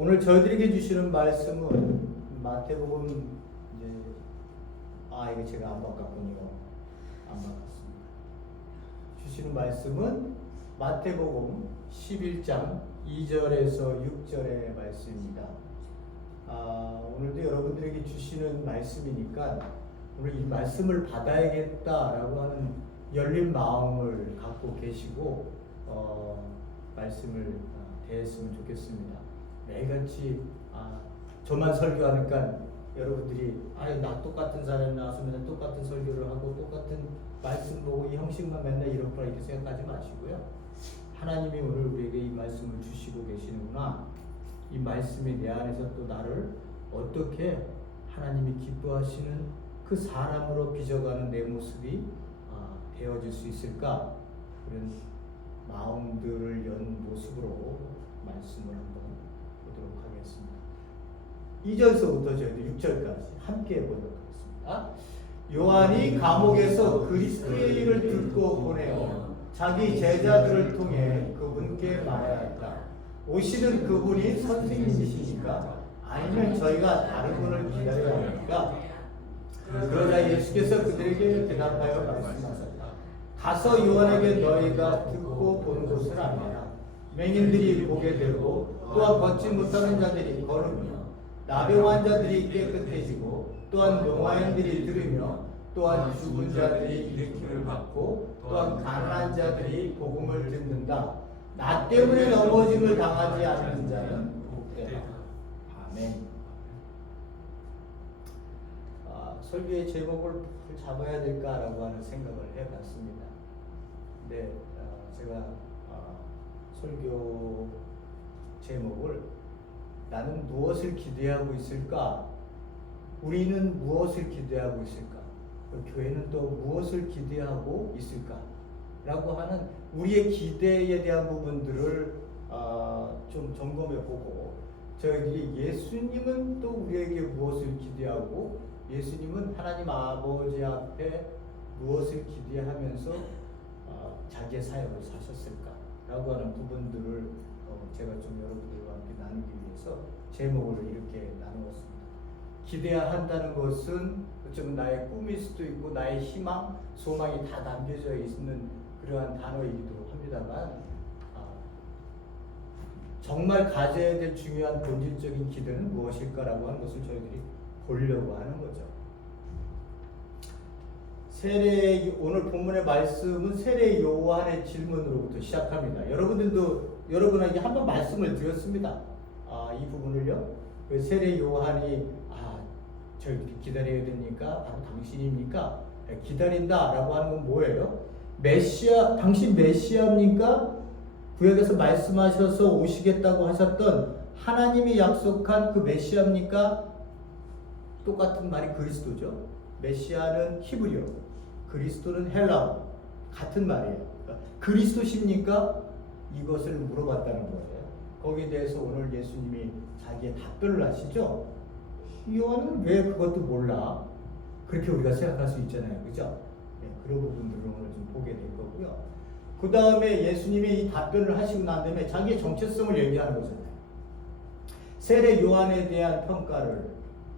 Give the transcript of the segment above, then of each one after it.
오늘 저희들에게 주시는 말씀은 마태복음 이제 이거 제가 안 바꿨군요. 안 바꿨습니다. 주시는 말씀은 마태복음 11장 2절에서 6절의 말씀입니다. 오늘도 여러분들에게 주시는 말씀이니까 오늘 이 말씀을 받아야겠다라고 하는 열린 마음을 갖고 계시고 말씀을 대했으면 좋겠습니다. 매일같이 저만 설교하니까 여러분들이 나 똑같은 사람이 나와서 맨날 똑같은 설교를 하고 똑같은 말씀 보고 이 형식만 맨날 이렇구나 이렇게 생각하지 마시고요. 하나님이 오늘 우리에게 이 말씀을 주시고 계시는구나. 이 말씀이 내 안에서 또 나를 어떻게 하나님이 기뻐하시는 그 사람으로 빚어가는 내 모습이 되어질 수 있을까? 그런 마음들을 연 모습으로 말씀을 한번 보도록 하겠습니다. 2절서부터 저희도 6절까지 함께 보도록 하겠습니다. 요한이 감옥에서 그리스도의 일을 듣고 보내어 자기 제자들을 통해 그분께 말하였다. 오시는 그분이 선생님이시니까 아니면 저희가 다른 분을 기다려야 합니까? 그러자 예수께서 그들에게 대답하여 말씀하셨다. 가서 요한에게 너희가 듣고 본 것을 알아라. 맹인들이 보게 되고 또한 걷지 못하는 자들이 걸으며 나병 환자들이 깨끗해지고 또한 노화인들이 들으며 또한 죽은 자들이 일으킴을 받고 또한 가난한 자들이 복음을 듣는다. 나 때문에 넘어짐을 당하지 않는 자는 복되다. 아멘. 설교의 제목을 잡아야 될까라고 하는 생각을 해봤습니다. 근데 제가 설교 제목을 나는 무엇을 기대하고 있을까? 우리는 무엇을 기대하고 있을까? 교회는 또 무엇을 기대하고 있을까? 라고 하는 우리의 기대에 대한 부분들을 좀 점검해 보고 저희들이 예수님은 또 우리에게 무엇을 기대하고 예수님은 하나님 아버지 앞에 무엇을 기대하면서 자기의 사역을 사셨을까? 라고 하는 부분들을 제가 좀 여러분들과 함께 나누기 위해서 제목을 이렇게 나누었습니다. 기대해야 한다는 것은 어쩌면 나의 꿈일 수도 있고 나의 희망, 소망이 다 담겨져 있는 그러한 단어이기도 합니다만 정말 가져야 될 중요한 본질적인 기대는 무엇일까라고 하는 것을 저희들이 보려고 하는 거죠. 오늘 본문의 말씀은 세례 요한의 질문으로부터 시작합니다. 여러분에게 한번 말씀을 드렸습니다. 이 부분을요. 세례 요한이 저희들이 기다려야 됩니까? 바로 당신입니까? 기다린다라고 하는 건 뭐예요? 메시아, 당신 메시아입니까? 구약에서 말씀하셔서 오시겠다고 하셨던 하나님이 약속한 그 메시아입니까? 똑같은 말이 그리스도죠. 메시아는 히브리어, 그리스도는 헬라어, 같은 말이에요. 그러니까 그리스도십니까? 이것을 물어봤다는 거예요. 거기에 대해서 오늘 예수님이 자기의 답변을 하시죠. 요한은 왜 그것도 몰라? 그렇게 우리가 생각할 수 있잖아요. 그죠? 그런 부분들을 오늘 좀 보게 될 거고요. 그 다음에 예수님이 이 답변을 하시고 난 다음에 자기의 정체성을 얘기하는 거잖아요. 세례 요한에 대한 평가를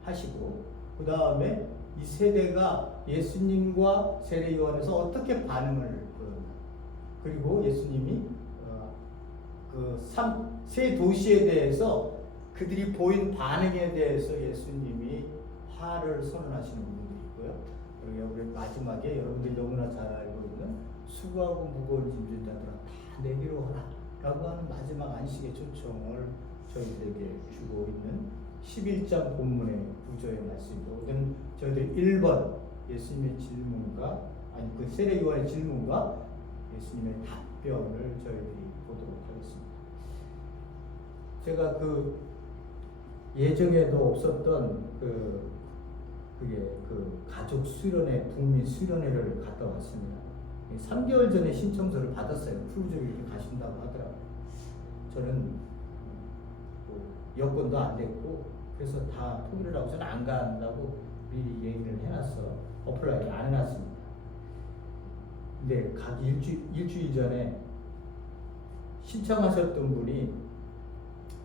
하시고 그 다음에 이 세대가 예수님과 세례 요한에서 어떻게 반응을 그리고 예수님이 세 도시에 대해서 그들이 보인 반응에 대해서 예수님이 화를 선언하시는 부분들이 있고요. 그리고 우리 마지막에 여러분들이 너무나 잘 알고 있는 수고하고 무거운 짐진 자들아 다 내게로 오라 라고 하는 마지막 안식의 초청을 저희들에게 주고 있는 11장 본문의 구조의 말씀입니다. 오늘은 저희들 1번 예수님의 질문과 그 세례 요한의 질문과 예수님의 답변을 저희들이 보도록 하겠습니다. 제가 예정에도 없었던 그게 가족 수련회, 북미 수련회를 갔다 왔습니다. 3개월 전에 신청서를 받았어요. 크루즈를 이렇게 가신다고 하더라고요. 저는 여건도 안 됐고 그래서 다 포기를 하고 저는 안 간다고 미리 얘기를 해놨어. 어플라이를 안 해놨습니다. 근데 가기 일주일 전에 신청하셨던 분이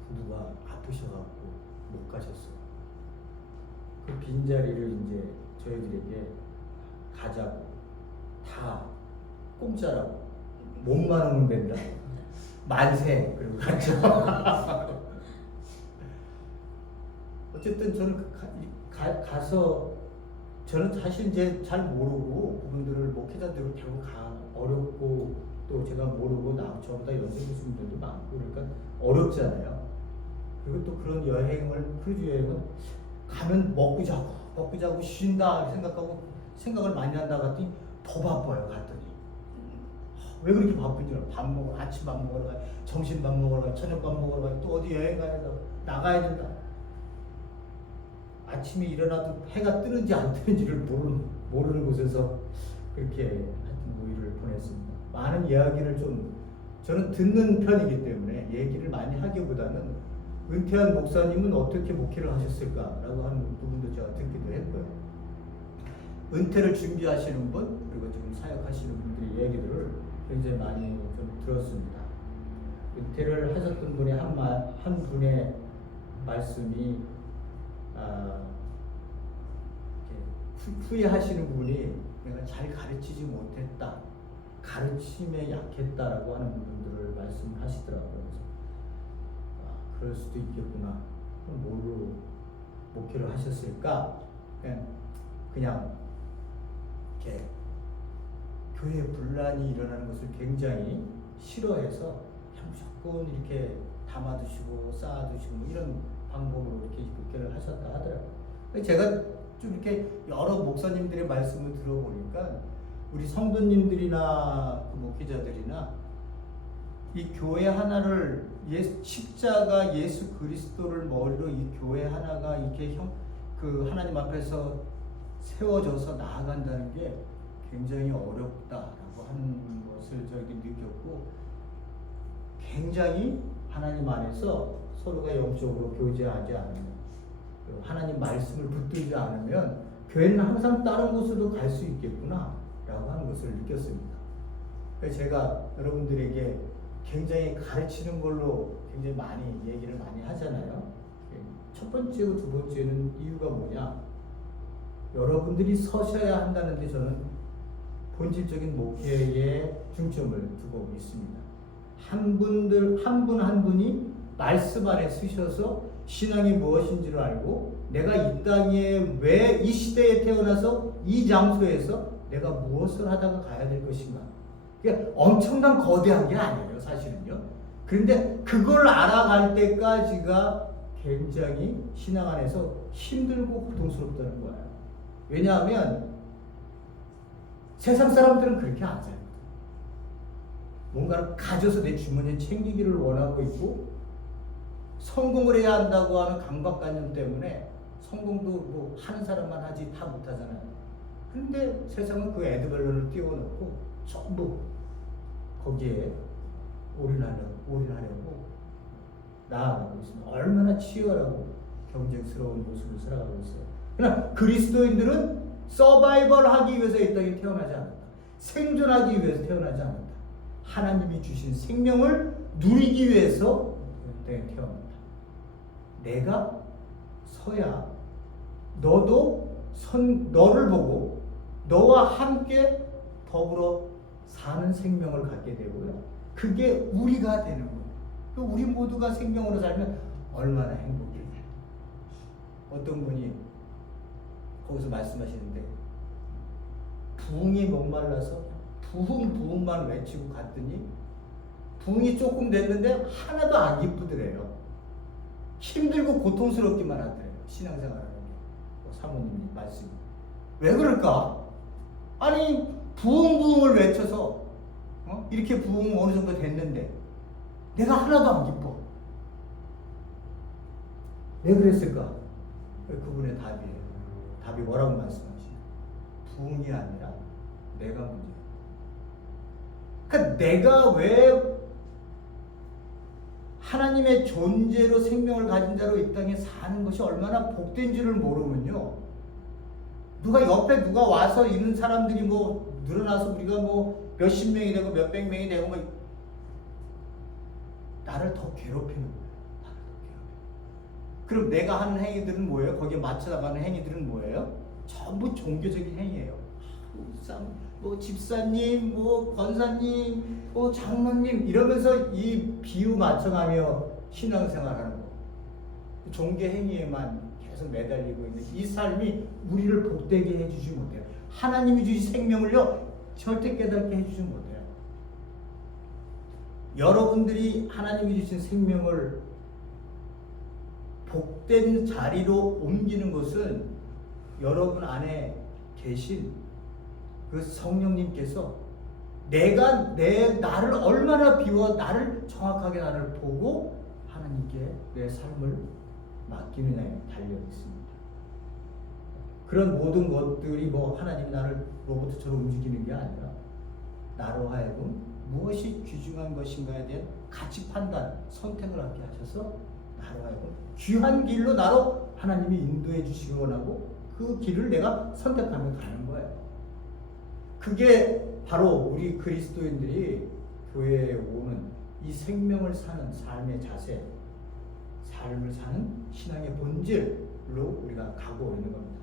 부부가 바쁘셔갖고 못 가셨어요. 그 빈자리를 이제 저희들에게 가자고, 다 공짜라고, 몸만 오면 된다, 만세, 그리고 갔죠. 어쨌든 저는 가서, 저는 사실 이제 잘 모르고 그분들을 목회자들을 결국 어렵고, 또 제가 모르고 저보다 연세 있으신 분들도 많고 그러니까 어렵잖아요. 그리고 또 그런 여행을, 크루즈 여행은 가면 먹고 자고 쉰다 생각을 많이 한다 갔더니 더 바빠요. 갔더니 왜 그렇게 바쁜지 몰라. 아침 밥 먹으러 가요, 점심 밥 먹으러 가요, 저녁 밥 먹으러 가요, 또 어디 여행 가야 돼, 나가야 된다. 아침에 일어나도 해가 뜨는지 안 뜨는지를 모르는 곳에서 그렇게 하여튼 노일을 보냈습니다. 많은 이야기를 저는 듣는 편이기 때문에 얘기를 많이 하기보다는 은퇴한 목사님은 어떻게 목회를 하셨을까라고 하는 부분도 제가 듣기도 했고요. 은퇴를 준비하시는 분, 그리고 지금 사역하시는 분들의 얘기들을 굉장히 많이 좀 들었습니다. 은퇴를 하셨던 분의 한 분의 말씀이 후회하시는 분이 내가 잘 가르치지 못했다, 가르침에 약했다라고 하는 분들을 말씀하시더라고요. 그래서 그럴 수도 있겠구나. 뭘로 목회를 하셨을까? 그냥 이렇게 교회 분란이 일어나는 것을 굉장히 싫어해서 그냥 무조건 이렇게 담아두시고 쌓아두시고 뭐 이런 방법으로 이렇게 목회를 하셨다 하더라고요. 제가 좀 이렇게 여러 목사님들의 말씀을 들어보니까 우리 성도님들이나 그 목회자들이나 이 교회 하나를 십자가 예수 그리스도를 머리로 이 교회 하나가 이렇게 그 하나님 앞에서 세워져서 나아간다는 게 굉장히 어렵다라고 하는 것을 저희들이 느꼈고, 굉장히 하나님 안에서 서로가 영적으로 교제하지 않으면, 하나님 말씀을 붙들지 않으면 교회는 항상 다른 곳으로 갈 수 있겠구나 라고 하는 것을 느꼈습니다. 그래서 제가 여러분들에게 굉장히 가르치는 걸로 굉장히 많이 얘기를 많이 하잖아요. 첫 번째고 두 번째는 이유가 뭐냐, 여러분들이 서셔야 한다는데 저는 본질적인 목회에 중점을 두고 있습니다. 한 분 한 분이 말씀 안에 쓰셔서 신앙이 무엇인지를 알고, 내가 이 땅에 왜 이 시대에 태어나서 이 장소에서 내가 무엇을 하다가 가야 될 것인가. 그게 엄청난 거대한 게 아니에요, 사실은요. 그런데 그걸 알아갈 때까지가 굉장히 신앙 안에서 힘들고 고통스럽다는 거예요. 왜냐하면 세상 사람들은 그렇게 안 살거든. 뭔가를 가져서 내 주머니에 챙기기를 원하고 있고, 성공을 해야 한다고 하는 강박관념 때문에 성공도 뭐 하는 사람만 하지 다 못하잖아요. 그런데 세상은 그 에드벌룬을 띄워놓고 전부 거기에 올인하려고 나아가고 있습니다. 얼마나 치열하고 경쟁스러운 모습을 살아가고 있어요. 그러나 그리스도인들은 서바이벌 하기 위해서 이 땅에 태어나지 않았다. 생존하기 위해서 태어나지 않았다. 하나님이 주신 생명을 누리기 위해서 이 땅에 태어났다. 내가 서야 너도 너를 보고 너와 함께 더불어 사는 생명을 갖게 되고요. 그게 우리가 되는 거예요. 우리 모두가 생명으로 살면 얼마나 행복해요. 어떤 분이 거기서 말씀하시는데, 부흥이 목말라서 부흥만 외치고 갔더니 부흥이 조금 됐는데 하나도 안 기쁘더래요. 힘들고 고통스럽기만 하더래요. 신앙생활하는 게. 사모님 말씀. 왜 그럴까? 아니 부흥을 외쳐서 이렇게 부흥 어느 정도 됐는데 내가 하나도 안 기뻐. 왜 그랬을까? 그분의 답이에요. 답이 뭐라고 말씀하시나요? 부흥이 아니라 내가 문제야. 그러니까 내가 왜 하나님의 존재로 생명을 가진 자로 이 땅에 사는 것이 얼마나 복된 줄을 모르면요, 옆에 누가 와서 있는 사람들이 뭐 늘어나서 우리가 뭐 몇십 명이 되고 몇백 명이 되고 뭐 나를 더 괴롭히는 거예요. 그럼 내가 하는 행위들은 뭐예요? 거기에 맞춰 나가는 행위들은 뭐예요? 전부 종교적인 행위예요. 뭐 집사님, 뭐 권사님, 뭐 장로님 이러면서 이 비유 맞춰가며 신앙생활하는 거. 종교 행위에만 계속 매달리고 있는 이 삶이 우리를 복되게 해주지 못해요. 하나님이 주신 생명을요 절대 깨닫게 해주지 못해요. 여러분들이 하나님이 주신 생명을 복된 자리로 옮기는 것은 여러분 안에 계신 그 성령님께서 나를 얼마나 비워 나를 정확하게 나를 보고 하나님께 내 삶을 맡기느냐에 달려 있습니다. 그런 모든 것들이 뭐 하나님 나를 로봇처럼 움직이는 게 아니라 나로 하여금 무엇이 귀중한 것인가에 대한 가치 판단, 선택을 하게 하셔서 나로 하여금 귀한 길로 나로 하나님이 인도해 주시기 원하고 그 길을 내가 선택하면 가는 거예요. 그게 바로 우리 그리스도인들이 교회에 오는 이 생명을 사는 삶의 자세, 삶을 사는 신앙의 본질로 우리가 가고 있는 겁니다.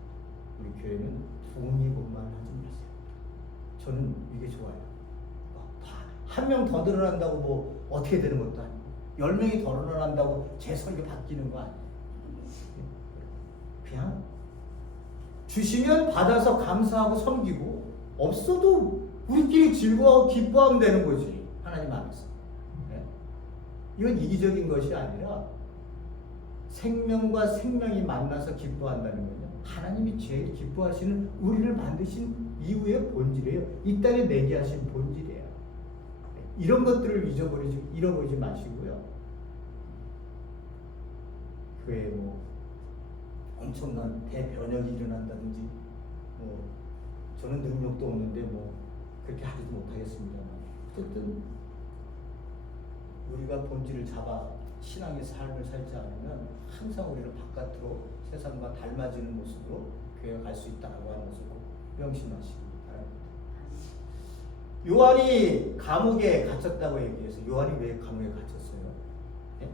우리 교회는 독립만 하지 마세요. 저는 이게 좋아요. 한 명 더 늘어난다고 뭐 어떻게 되는 것도 아니고 10명이 더 늘어난다고 제 설교 바뀌는 거 아니에요. 그냥 주시면 받아서 감사하고 섬기고 없어도 우리끼리 즐거워하고 기뻐하면 되는 거지. 하나님 안에서. 이건 이기적인 것이 아니라 생명과 생명이 만나서 기뻐한다는 거죠. 하나님이 제일 기뻐하시는 우리를 만드신 이후의 본질이에요. 이 땅에 내게 하신 본질이에요. 이런 것들을 잃어버리지 마시고요. 교회에 뭐 엄청난 대변혁이 일어난다든지 뭐 저는 능력도 없는데 뭐 그렇게 하지도 못하겠습니다만 어쨌든 우리가 본질을 잡아 신앙의 삶을 살지 않으면 항상 우리를 바깥으로 세상과 닮아지는 모습으로 교회가 갈 수 있다고 하는 것을 꼭 명심하시기 바랍니다. 요한이 감옥에 갇혔다고 얘기해서 요한이 왜 감옥에 갇혔어요? 네?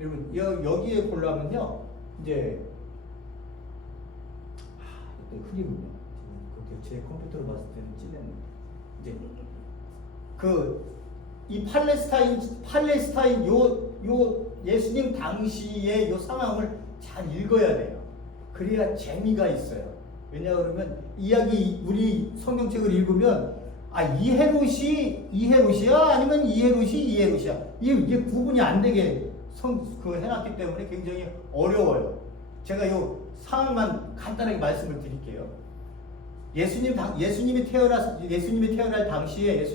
여러분 여기에 보려면요 이제 어떤 흐리군요. 제 컴퓨터로 봤을 때는 찔렸는데 이제 이 팔레스타인 요 예수님 당시의 요 상황을 잘 읽어야 돼요. 그래야 재미가 있어요. 왜냐 그러면 이야기 우리 성경책을 읽으면 이 헤롯이야 아니면 이 헤롯이야 이게 구분이 안 되게 해놨기 때문에 굉장히 어려워요. 제가 요 상황만 간단하게 말씀을 드릴게요. 예수님이 태어날 당시에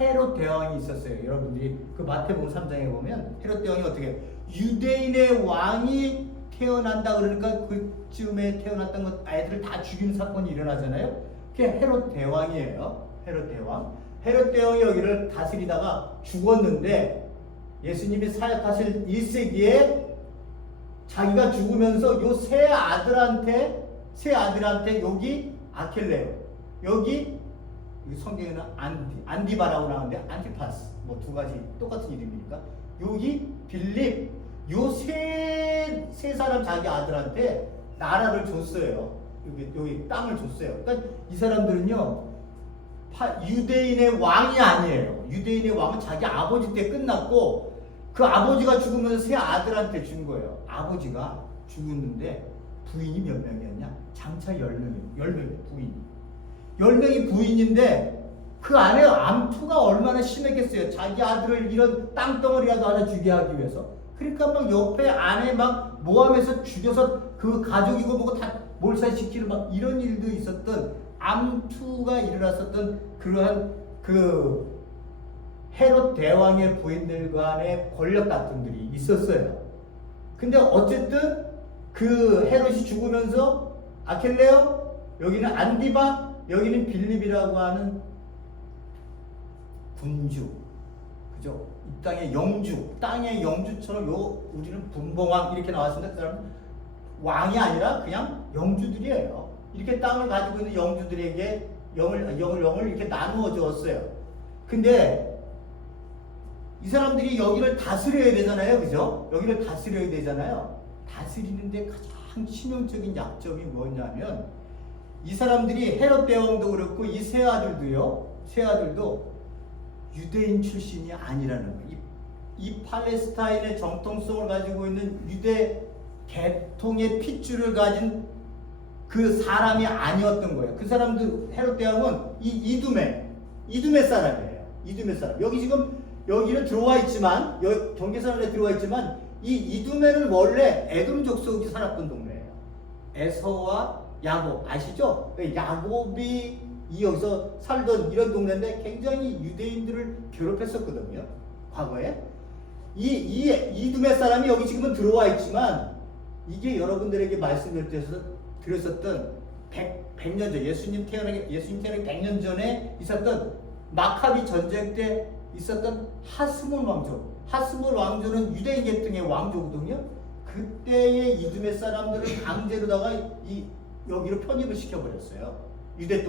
헤롯 대왕이 있었어요. 여러분들이 그 마태복음 3장에 보면 헤롯 대왕이 어떻게 유대인의 왕이 태어난다 그러니까 그쯤에 태어났던 것 아이들을 다 죽이는 사건이 일어나잖아요. 그게 헤롯 대왕이에요. 헤롯 대왕이 여기를 다스리다가 죽었는데 예수님이 사역하실 1세기에 자기가 죽으면서 요 세 아들한테 여기 아켈레오, 여기 성경에는 안디바라고 나오는데 안티파스 뭐 두 가지 똑같은 이름이니까 여기 빌립 요 세 사람 자기 아들한테 나라를 줬어요. 여기 땅을 줬어요. 그러니까 이 사람들은요 유대인의 왕이 아니에요. 유대인의 왕은 자기 아버지 때 끝났고 그 아버지가 죽으면서 세 아들한테 준 거예요. 아버지가 죽었는데 부인이 몇 명이었냐? 장차 10명이 부인이. 10명이 부인인데 그 안에 암투가 얼마나 심했겠어요. 자기 아들을 이런 땅덩어리라도 하나 주게 하기 위해서. 그러니까 막 옆에 안에 막 모함해서 죽여서 그 가족이고 뭐고 다 몰살시키는 막 이런 일도 있었던 암투가 일어났었던 그러한 그 헤롯 대왕의 부인들 간의 권력 다툼들이 있었어요. 근데 어쨌든 그 헤롯이 죽으면서 아켈레오, 여기는 안디바, 여기는 빌립이라고 하는 군주, 그죠? 이 땅의 영주처럼 우리는 분봉왕 이렇게 나왔습니다. 그 사람은 왕이 아니라 그냥 영주들이에요. 이렇게 땅을 가지고 있는 영주들에게 영을 이렇게 나누어 주었어요. 근데 이 사람들이 여기를 다스려야 되잖아요. 그죠? 여기를 다스려야 되잖아요. 다스리는데 가장 치명적인 약점이 뭐냐면 이 사람들이 헤롯 대왕도 그렇고 이 세 아들도 유대인 출신이 아니라는 거예요. 이 팔레스타인의 정통성을 가지고 있는 유대 계통의 핏줄을 가진 그 사람이 아니었던 거예요. 그 사람들 헤롯 대왕은 이 이두메 사람이에요. 이두메 사람. 여기 지금 여기는 들어와 있지만 여기 경계선에 들어와 있지만 이 이두메는 원래 에돔 족속이 살았던 동네예요. 에서와 야곱 아시죠? 야곱이 여기서 살던 이런 동네인데 굉장히 유대인들을 괴롭혔었거든요. 과거에 이 이두메 사람이 여기 지금은 들어와 있지만 이게 여러분들에게 말씀을 드렸었던 100년 전 예수님 태어나기 100년 전에 있었던 마카비 전쟁 때 있었던 하스몬 왕조는 유대인 계통의 왕조거든요. 그때의 이두메 사람들을 강제로다가 여기로 편입을 시켜버렸어요. 유대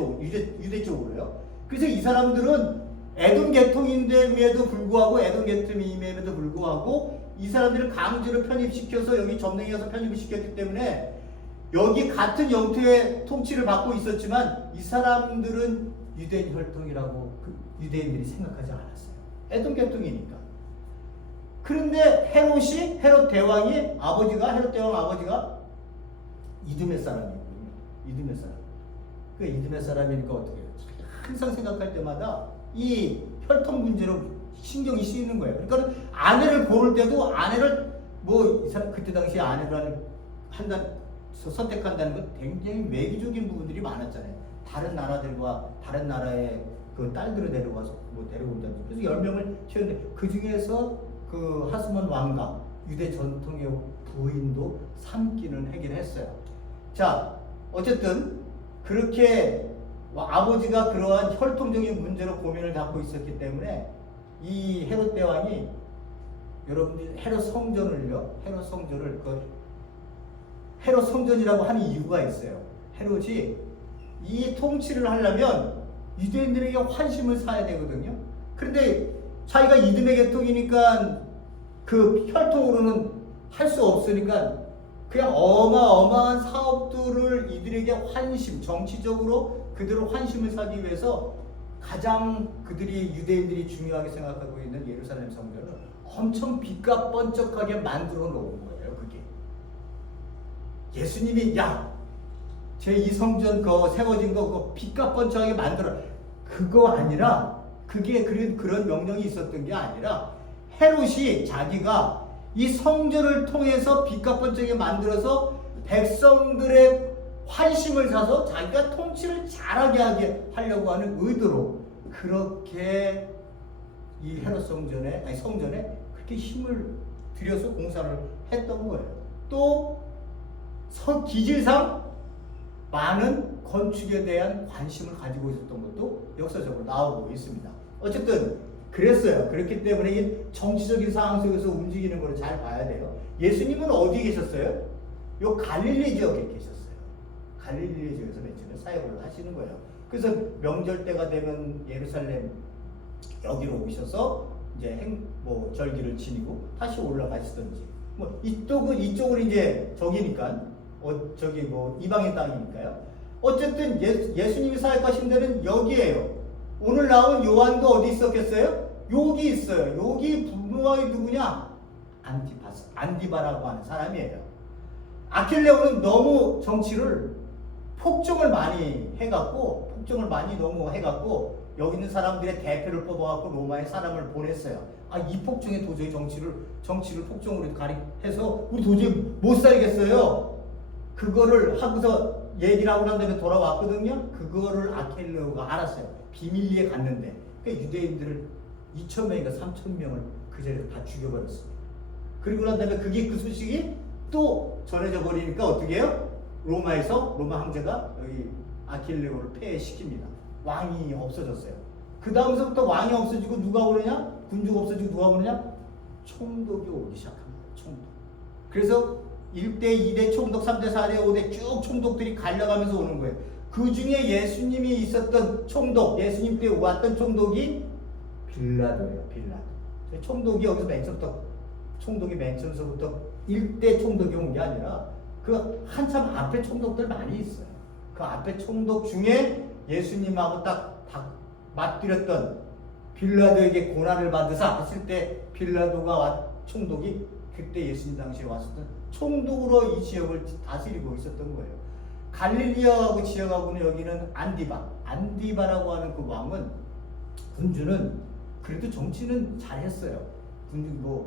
쪽으로요. 그래서 이 사람들은 에돔 계통임에도 불구하고 이 사람들을 강제로 편입시켜서 여기 점령해서 편입을 시켰기 때문에 여기 같은 영토의 통치를 받고 있었지만 이 사람들은 유대인 혈통이라고 유대인들이 생각하지 않았어요. 에돔 계통이니까. 그런데 헤롯 대왕 아버지가 이두메 사람이거든요. 이두메 사람. 그 이두메 사람이니까 어떻게 해요? 항상 생각할 때마다 이 혈통 문제로 신경이 쓰이는 거예요. 그러니까 아내를 고를 때도 아내를 그때 당시 아내를 선택한다는 건 굉장히 외교적인 부분들이 많았잖아요. 다른 나라의 그 딸들을 데려가서 데려온다는. 그래서 10명을 채웠는데 그 중에서 그 하스몬 왕가 유대 전통의 부인도 삼기는 하긴 했어요. 자, 어쨌든 그렇게 아버지가 그러한 혈통적인 문제로 고민을 갖고 있었기 때문에 이 헤롯 대왕이 여러분들 헤롯 성전이라고 하는 이유가 있어요. 헤롯이 이 통치를 하려면 유대인들에게 환심을 사야 되거든요. 그런데 자기가 이두메 계통이니까 그 혈통으로는 할 수 없으니까 그냥 어마어마한 사업들을 이들에게 정치적으로 그들을 환심을 사기 위해서 가장 유대인들이 중요하게 생각하고 있는 예루살렘 성전을 엄청 빛과 번쩍하게 만들어 놓은 거예요. 그게 예수님이 제2 성전 세워진 거 빛과 번쩍하게 만들어, 그거 아니라 그게 그런 명령이 있었던 게 아니라 헤롯이 자기가 이 성전을 통해서 빛과 번쩍하게 만들어서 백성들의 환심을 사서 자기가 통치를 잘하게 하려고 하는 의도로 그렇게 이 헤롯 성전에 그렇게 힘을 들여서 공사를 했던 거예요. 또 기질상 많은 건축에 대한 관심을 가지고 있었던 것도 역사적으로 나오고 있습니다. 어쨌든 그랬어요. 그렇기 때문에 이 정치적인 상황 속에서 움직이는 걸 잘 봐야 돼요. 예수님은 어디에 계셨어요? 요 갈릴리 지역에 계셨어요. 갈릴리 지역에서 맨 처음에 사역을 하시는 거예요. 그래서 명절 때가 되면 예루살렘 여기로 오셔서 이제 절기를 지니고 다시 올라가시던지 이쪽은 이제 저기니까 이방인 땅이니까요. 어쨌든 예수님이 사역하신 데는 여기에요. 오늘 나온 요한도 어디 있었겠어요? 여기 있어요. 여기 부모가 누구냐? 안디바라고 하는 사람이에요. 아킬레오는 너무 정치를 폭정을 많이 너무 해갖고 여기 있는 사람들의 대표를 뽑아갖고 로마에 사람을 보냈어요. 이 폭정에 도저히 정치를 폭정으로 해서 우리 도저히 못 살겠어요. 그거를 하고서 얘기를 하고 난 다음에 돌아왔거든요. 그거를 아킬레오가 알았어요. 비밀리에 갔는데 유대인들을 2,000명인가 3,000명을 그 자리에서 다 죽여버렸어요. 그리고 난 다음에 그 소식이 또 전해져 버리니까 어떻게 해요? 로마 황제가 여기 아킬레오를 폐해시킵니다. 왕이 없어졌어요. 그 다음서부터 왕이 없어지고 누가 오느냐? 군주가 없어지고 누가 오느냐? 총독이 오기 시작합니다. 총독. 그래서 1대, 2대 총독, 3대, 4대, 5대 쭉 총독들이 갈려가면서 오는 거예요. 그 중에 예수님이 있었던 총독, 예수님 때 왔던 총독이 빌라도예요. 빌라도. 총독이 여기서 맨 처음부터 총독이 맨 처음부터 일대 총독이 온 게 아니라 그 한참 앞에 총독들 많이 있어요. 그 앞에 총독 중에 예수님하고 딱 맞들였던 빌라도에게 고난을 받으사 했을 때 빌라도가 총독이 그때 예수님 당시에 왔었던 총독으로 이 지역을 다스리고 있었던 거예요. 갈릴리아하고 지역하고는 여기는 안디바라고 하는 그 왕은 군주는 그래도 정치는 잘했어요. 군주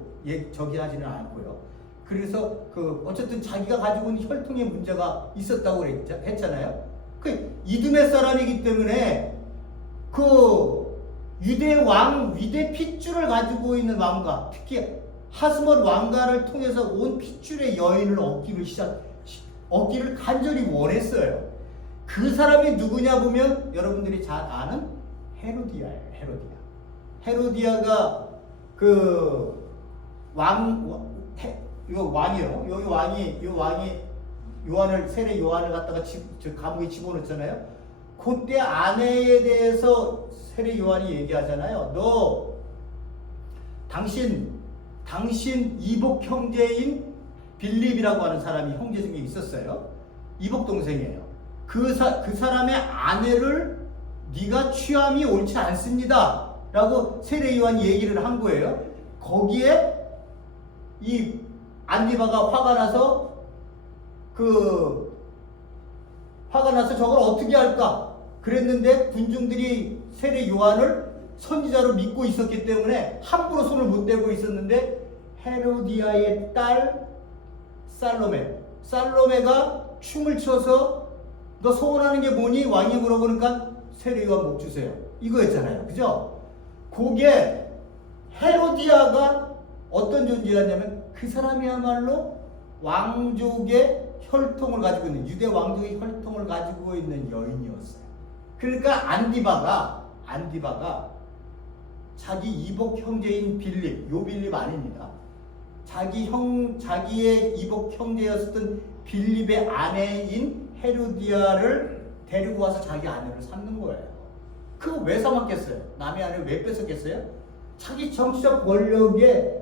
저기 하지는 않고요. 그래서 어쨌든 자기가 가지고 있는 혈통의 문제가 있었다고 했잖아요. 그 이두메 사람이기 때문에 그 유대 왕 위대 핏줄을 가지고 있는 왕가, 특히 하스몬 왕가를 통해서 온 핏줄의 여인을 얻기를 간절히 원했어요. 그 사람이 누구냐 보면 여러분들이 잘 아는 헤로디아예요. 헤로디아가 왕이요. 이 왕이 세례 요한을 갖다가 감옥에 집어넣잖아요. 그때 아내에 대해서 세례 요한이 얘기하잖아요. 너 당신 이복 형제인 빌립이라고 하는 사람이 형제 중에 있었어요. 이복 동생이에요. 그 사람의 아내를 네가 취함이 옳지 않습니다. 라고 세례 요한이 얘기를 한 거예요. 거기에 이 안디바가 화가 나서 저걸 어떻게 할까? 그랬는데 군중들이 세례 요한을 선지자로 믿고 있었기 때문에 함부로 손을 못 대고 있었는데 헤로디아의 딸 살로메가 춤을 춰서 너 소원하는 게 뭐니? 왕이 물어보니까 세례 요한 목 주세요. 이거였잖아요. 그죠? 그게 헤로디아가 어떤 존재였냐면 그 사람이야말로 왕족의 혈통을 가지고 있는 유대 왕족의 혈통을 가지고 있는 여인이었어요. 그러니까 안디바가 자기 이복 형제인 빌립, 요 빌립 아닙니다. 자기의 이복 형제였던 빌립의 아내인 헤로디아를 데리고 와서 자기 아내를 삼는 거예요. 그거 왜 삼았겠어요? 남의 아내를 왜 뺏었겠어요? 자기 정치적 권력에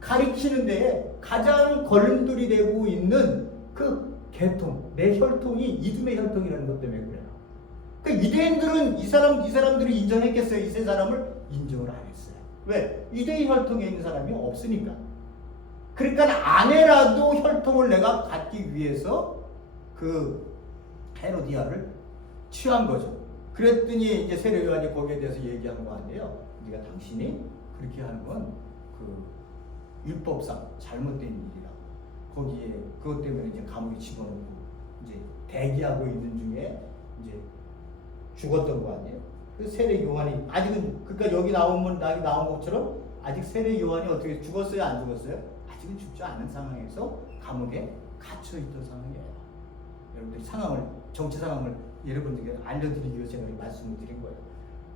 가리키는 데에 가장 걸림돌이 되고 있는 그 계통, 내 혈통이 이두메 혈통이라는 것 때문에 그래요. 그러니까 유대인들은 이 사람들을 인정했겠어요? 이 세 사람을 인정을 안 했어요. 왜? 유대인 혈통에 있는 사람이 없으니까. 그러니까 아내라도 혈통을 내가 갖기 위해서 그 헤로디아를 취한 거죠. 그랬더니 이제 세례 요한이 거기에 대해서 얘기한 거 아니에요. 네가 당신이 그렇게 하는 건 율법상 잘못된 일이라고. 거기에 그것 때문에 이제 감옥에 집어넣고 이제 대기하고 있는 중에 이제 죽었던 거 아니에요. 그 세례 요한이 아직은 그러니까 여기 나온 것처럼 아직 세례 요한이 어떻게 죽었어요? 안 죽었어요? 아직은 죽지 않은 상황에서 감옥에 갇혀 있던 상황이에요. 여러분들이 정치 상황을 여러분들에게 알려드리기 위해서 제가 말씀을 드린 거예요.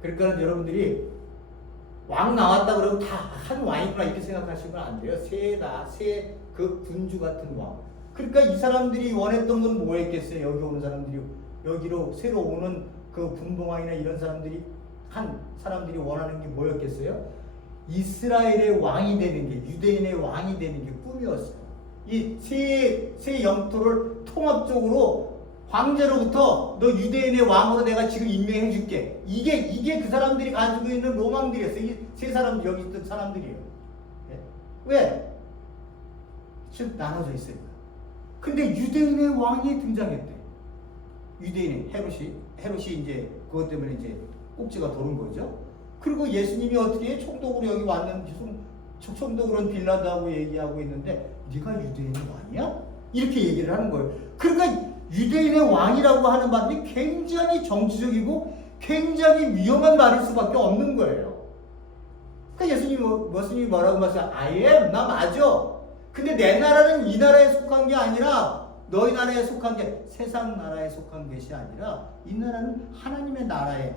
그러니까 여러분들이 왕 나왔다 그러고 다 한 왕이구나 이렇게 생각하시면 안 돼요. 그 군주 같은 왕. 그러니까 이 사람들이 원했던 건 뭐였겠어요? 여기 오는 사람들이 여기로 새로 오는 그 분봉왕이나 이런 사람들이 원하는 게 뭐였겠어요? 이스라엘의 왕이 되는 게, 유대인의 왕이 되는 게 꿈이었어요. 이 세 영토를 통합적으로 황제로부터 너 유대인의 왕으로 내가 지금 임명해 줄게. 이게 그 사람들이 가지고 있는 로망들이었어요. 이 세 사람 여기 있던 사람들이에요. 네? 왜? 즉 나눠져 있어요. 근데 유대인의 왕이 등장했대. 유대인의 헤롯이 이제 그것 때문에 이제 꼭지가 도는 거죠. 그리고 예수님이 어떻게 총독으로 여기 왔는지 총독으로는 빌라도하고 얘기하고 있는데 네가 유대인의 왕이야? 이렇게 얘기를 하는 거예요. 그러니까 유대인의 왕이라고 하는 말이 굉장히 정치적이고 굉장히 위험한 말일 수밖에 없는 거예요. 그러니까 예수님이 뭐라고 말씀하세요? I am, 나 맞아. 근데 내 나라는 이 나라에 속한 게 아니라 너희 나라에 속한 게 세상 나라에 속한 것이 아니라 이 나라는 하나님의 나라에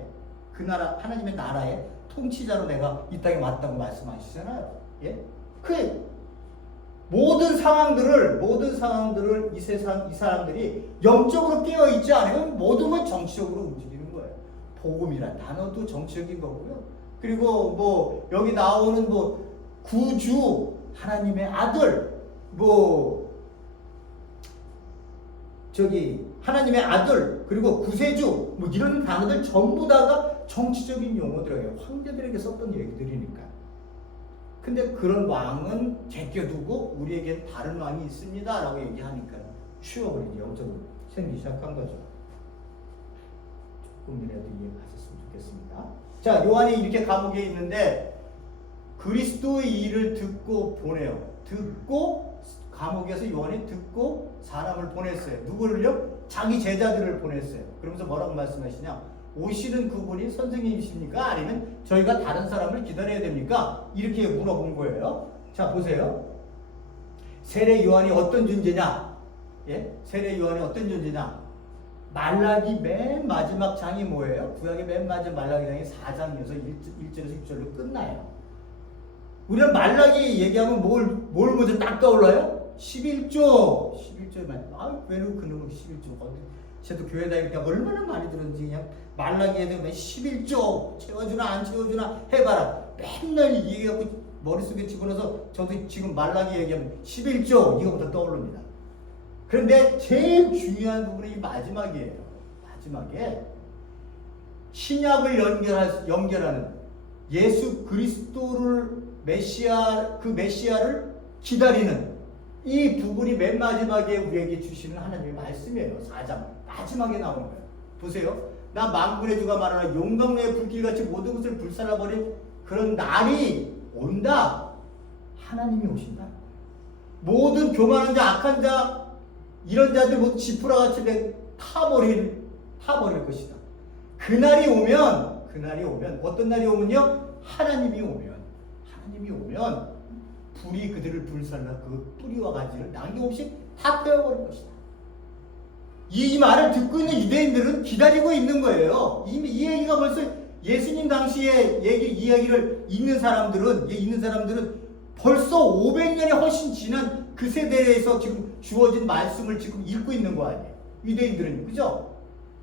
하나님의 나라의 통치자로 내가 이 땅에 왔다고 말씀하시잖아요. 예? 그 모든 상황들을 이 사람들이 영적으로 깨어 있지 않으면 모든 건 정치적으로 움직이는 거예요. 복음이란 단어도 정치적인 거고요. 그리고 뭐 여기 나오는 뭐 구주, 하나님의 아들, 뭐 저기 하나님의 아들, 그리고 구세주, 뭐 이런 단어들 전부 다가 정치적인 용어들이에요. 황제들에게 썼던 얘기들이니까. 근데 그런 왕은 제껴두고 우리에겐 다른 왕이 있습니다 라고 얘기하니까 추억을 이제 영적으로 생기기 시작한 거죠. 조금이라도 이해하셨으면 좋겠습니다. 자, 요한이 이렇게 감옥에 있는데 그리스도의 일을 듣고 보내요. 듣고 감옥에서 요한이 듣고 사람을 보냈어요. 누구를요? 자기 제자들을 보냈어요. 그러면서 뭐라고 말씀하시냐? 오시는 그분이 선생님이십니까? 아니면 저희가 다른 사람을 기다려야 됩니까? 이렇게 물어본 거예요. 자, 보세요. 세례 요한이 어떤 존재냐? 예? 세례 요한이 어떤 존재냐? 말라기 맨 마지막 장이 뭐예요? 구약의 맨 마지막 말라기 장이 4장이어서 1절에서 6절로 끝나요. 우리는 말라기 얘기하면 뭘 먼저 딱 떠올라요? 11조. 11조만. 왜 그놈의 11조. 저도 교회 다닐 때 얼마나 많이 들었는지 그냥 말라기에 대한 11조. 채워주나 안 채워주나 해봐라. 맨날 이 얘기하고 머릿속에 집어넣어서 저도 지금 말라기 얘기하면 11조 이거부터 떠오릅니다. 그런데 제일 중요한 부분이 이 마지막이에요. 마지막에 신약을 연결하는 예수 그리스도를 그 메시아를 기다리는 이 부분이 맨 마지막에 우리에게 주시는 하나님의 말씀이에요. 4장 마지막에 나오는 거예요. 보세요. 나 만군의 주가 말하는 용광로의 불길같이 모든 것을 불살라버린 그런 날이 온다. 하나님이 오신다. 모든 교만한 자, 악한 자, 이런 자들 모두 지푸라같이 타버릴 것이다. 그날이 오면 어떤 날이 오면요? 하나님이 오면 불이 그들을 불살라 그 뿌리와 가지를 남김없이 다 떼어버릴 것이다. 이 말을 듣고 있는 유대인들은 기다리고 있는 거예요. 이미 이 얘기가 벌써 예수님 당시에 이야기를 읽는 사람들은 벌써 500년이 훨씬 지난 그 세대에서 지금 주어진 말씀을 지금 읽고 있는 거 아니에요. 유대인들은. 그죠?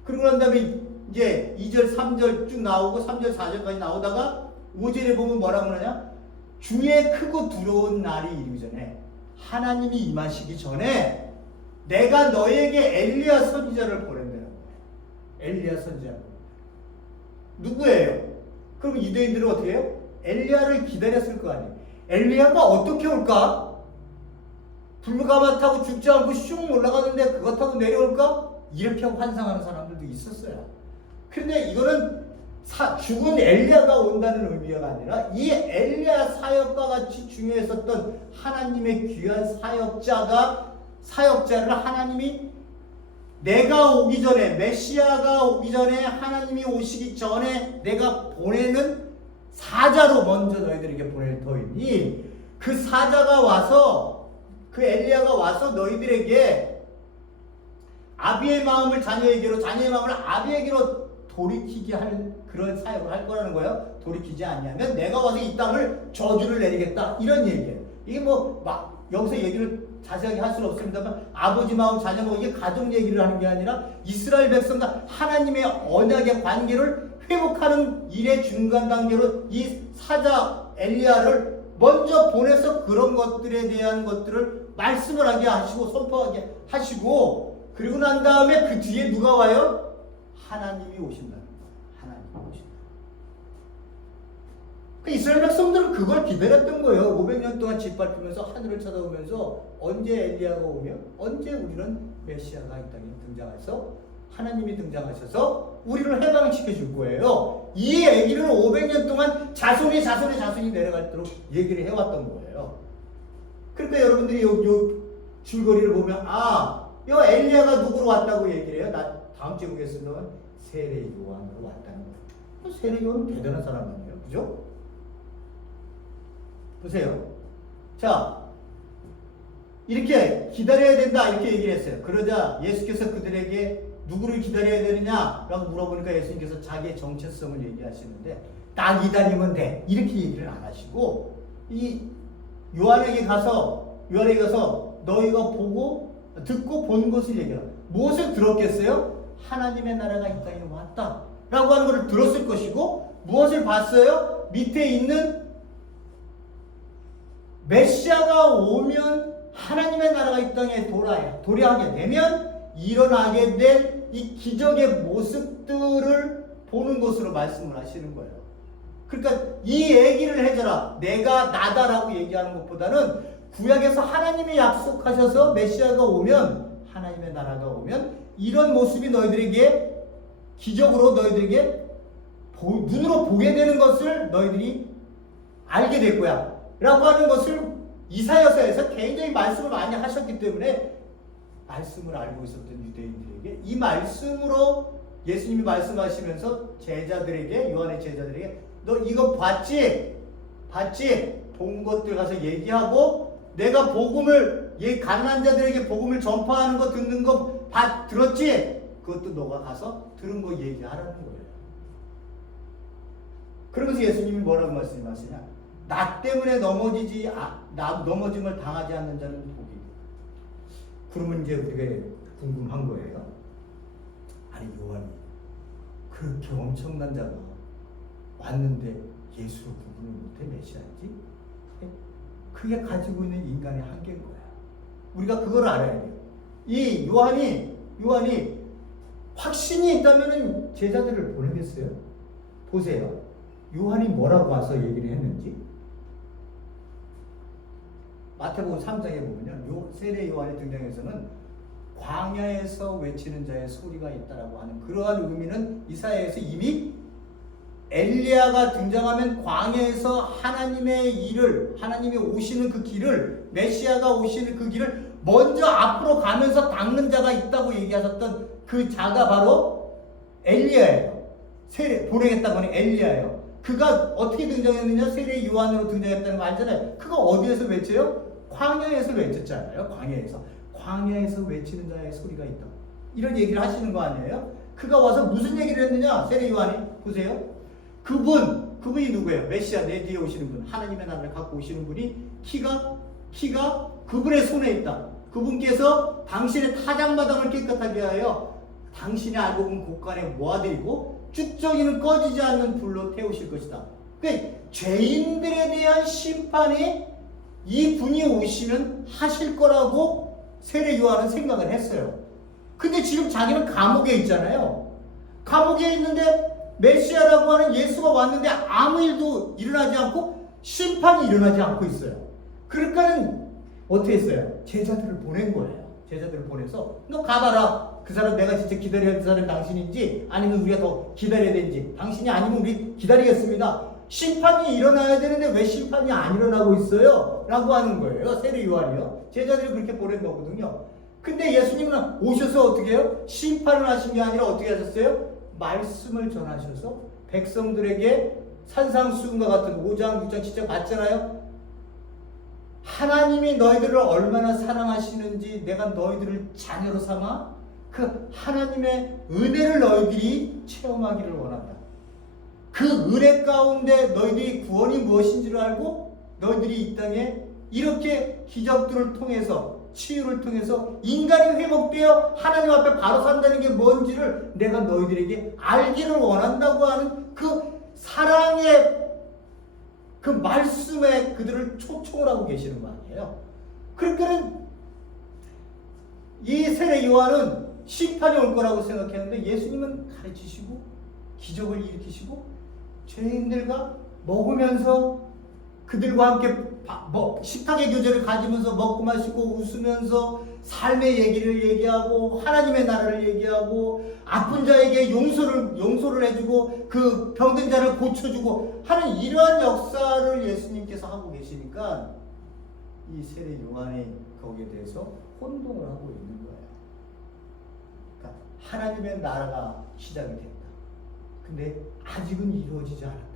그러고 난 다음에 이제 2절, 3절 쭉 나오고 3절, 4절까지 나오다가 5절에 보면 뭐라고 하느냐? 주의 크고 두려운 날이 이르기 전에 하나님이 임하시기 전에 내가 너에게 엘리야 선지자를 보낸다는 거예요. 엘리야 선지자. 누구예요? 그럼 유대인들은 어떻게 해요? 엘리야를 기다렸을 거 아니에요. 엘리야가 어떻게 올까? 불가마 타고 죽지 않고 슝 올라가는데 그거 타고 내려올까? 이렇게 환상하는 사람들도 있었어요. 그런데 이거는 죽은 엘리야가 온다는 의미가 아니라 이 엘리야 사역과 같이 중요했었던 하나님의 귀한 사역자를 하나님이 내가 오기 전에, 메시아가 오기 전에, 하나님이 오시기 전에 내가 보내는 사자로 먼저 너희들에게 보낼 터이니 그 사자가 와서, 그 엘리야가 와서 너희들에게 아비의 마음을 자녀에게로, 자녀의 마음을 아비에게로 돌이키게 할 그런 사역을 할 거라는 거예요. 돌이키지 않냐면 내가 와서 이 땅을 저주를 내리겠다, 이런 얘기예요. 이게 뭐 막 여기서 얘기를 자세하게 할 수는 없습니다만 아버지 마음 자녀 마음, 이게 가족 얘기를 하는 게 아니라 이스라엘 백성과 하나님의 언약의 관계를 회복하는 일의 중간 단계로 이 사자 엘리야를 먼저 보내서 그런 것들에 대한 것들을 말씀을 하게 하시고 선포하게 하시고, 그리고 난 다음에 그 뒤에 누가 와요? 하나님이 오신다는 거예요. 하나님이 오신다. 그 이스라엘 백성들은 그걸 기다렸던 거예요. 500년 동안 짓밟히면서 하늘을 쳐다보면서 언제 엘리야가 오면, 언제 우리는 메시아가 이 땅에 등장해서 하나님이 등장하셔서 우리를 해방시켜 줄 거예요. 이 얘기를 500년 동안 자손이 내려갈도록 얘기를 해왔던 거예요. 그러니까 여러분들이 요 줄거리를 보면 요 엘리야가 누구로 왔다고 얘기를 해요? 나 다음 주에 보겠습니다. 세례 요한으로 왔다는 거예요. 세례 요한은 대단한 사람 아니에요, 그죠? 보세요. 자, 이렇게 기다려야 된다, 이렇게 얘기를 했어요. 그러자 예수께서 그들에게 누구를 기다려야 되느냐라고 물어보니까 예수님께서 자기의 정체성을 얘기하시는데 딱 기다리면 돼, 이렇게 얘기를 안 하시고 이 요한에게 가서 너희가 보고 듣고 본 것을 얘기해요. 무엇을 들었겠어요? 하나님의 나라가 이 땅에 왔다 라고 하는 것을 들었을 것이고, 무엇을 봤어요? 밑에 있는 메시아가 오면 하나님의 나라가 이 땅에 도래하게 되면 일어나게 된 이 기적의 모습들을 보는 것으로 말씀을 하시는 거예요. 그러니까 이 얘기를 해줘라. 내가 나다라고 얘기하는 것보다는 구약에서 하나님이 약속하셔서 메시아가 오면, 하나님의 나라가 오면 이런 모습이 너희들에게 기적으로 너희들에게 눈으로 보게 되는 것을 너희들이 알게 될 거야 라고 하는 것을 이사야서에서 굉장히 말씀을 많이 하셨기 때문에 말씀을 알고 있었던 유대인들에게 이 말씀으로 예수님이 말씀하시면서 제자들에게, 요한의 제자들에게 너 이거 봤지? 본 것들 가서 얘기하고 내가 복음을 가난한 자들에게 복음을 전파하는 거 듣는 거 들었지? 그것도 너가 가서 들은 거 얘기하라는 거예요. 그러면서 예수님이 뭐라고 말씀하시냐? 나 때문에 넘어짐을 당하지 않는 자는 복이. 그러면 이제 우리가 궁금한 거예요. 아니 요한이 그렇게 엄청난 자가 왔는데 예수로 구분을 못해 메시아인지? 그게 가지고 있는 인간의 한계인 거야. 우리가 그걸 알아야 돼요. 이 요한이 확신이 있다면 제자들을 보내겠어요? 보세요. 요한이 뭐라고 와서 얘기를 했는지. 마태복음 3장에 보면요, 세례 요한의 등장에서는 광야에서 외치는 자의 소리가 있다라고 하는 그러한 의미는 이사야에서 이미 엘리야가 등장하면 광야에서 하나님이 오시는 그 길을, 메시아가 오시는 그 길을 먼저 앞으로 가면서 닦는 자가 있다고 얘기하셨던 그 자가 바로 엘리야예요. 보내겠다고 하는 엘리야예요. 그가 어떻게 등장했느냐? 세례 요한으로 등장했다는 거 알잖아요. 그가 어디에서 외쳐요? 광야에서 외쳤잖아요. 광야에서 외치는 자의 소리가 있다. 이런 얘기를 하시는 거 아니에요? 그가 와서 무슨 얘기를 했느냐? 세례 요한이 보세요. 그분이 누구예요? 메시아, 내 뒤에 오시는 분, 하나님의 나라를 갖고 오시는 분이 키가 그분의 손에 있다. 그분께서 당신의 타작마당을 깨끗하게 하여 당신이 알고 본 곳간에 모아드리고 쭉정이는 꺼지지 않는 불로 태우실 것이다. 그러니까 죄인들에 대한 심판이 이 분이 오시면 하실 거라고 세례 요한은 생각을 했어요. 근데 지금 자기는 감옥에 있잖아요. 감옥에 있는데 메시아라고 하는 예수가 왔는데 아무 일도 일어나지 않고 심판이 일어나지 않고 있어요. 그러니까 어떻게 했어요? 제자들을 보낸 거예요. 제자들을 보내서 너 가봐라. 그 사람 내가 진짜 기다려야 할 사람이 당신인지 아니면 우리가 더 기다려야 되는지. 당신이 아니면 우리 기다리겠습니다. 심판이 일어나야 되는데 왜 심판이 안 일어나고 있어요? 라고 하는 거예요. 세례 요한이요. 제자들이 그렇게 보낸 거거든요. 근데 예수님은 오셔서 어떻게 해요? 심판을 하신 게 아니라 어떻게 하셨어요? 말씀을 전하셔서 백성들에게 산상수훈과 같은 5장, 6장, 7장 봤잖아요. 하나님이 너희들을 얼마나 사랑하시는지 내가 너희들을 자녀로 삼아 그 하나님의 은혜를 너희들이 체험하기를 원한다. 그 은혜 가운데 너희들이 구원이 무엇인지를 알고 너희들이 이 땅에 이렇게 기적들을 통해서 치유를 통해서 인간이 회복되어 하나님 앞에 바로 산다는 게 뭔지를 내가 너희들에게 알기를 원한다고 하는 그 사랑의 그 말씀에 그들을 초청을 하고 계시는 거 아니에요. 그러니까 이 세례 요한은 심판이 올 거라고 생각했는데 예수님은 가르치시고 기적을 일으키시고 죄인들과 먹으면서 그들과 함께 식탁의 교제를 가지면서 먹고 마시고 웃으면서 삶의 얘기를 얘기하고 하나님의 나라를 얘기하고 아픈 자에게 용서를 해주고 그 병든 자를 고쳐주고 하는 이러한 역사를 예수님께서 하고 계시니까 이 세례 요한이 거기에 대해서 혼동을 하고 있는 거예요. 그러니까 하나님의 나라가 시작이 됐다. 근데 아직은 이루어지지 않았다.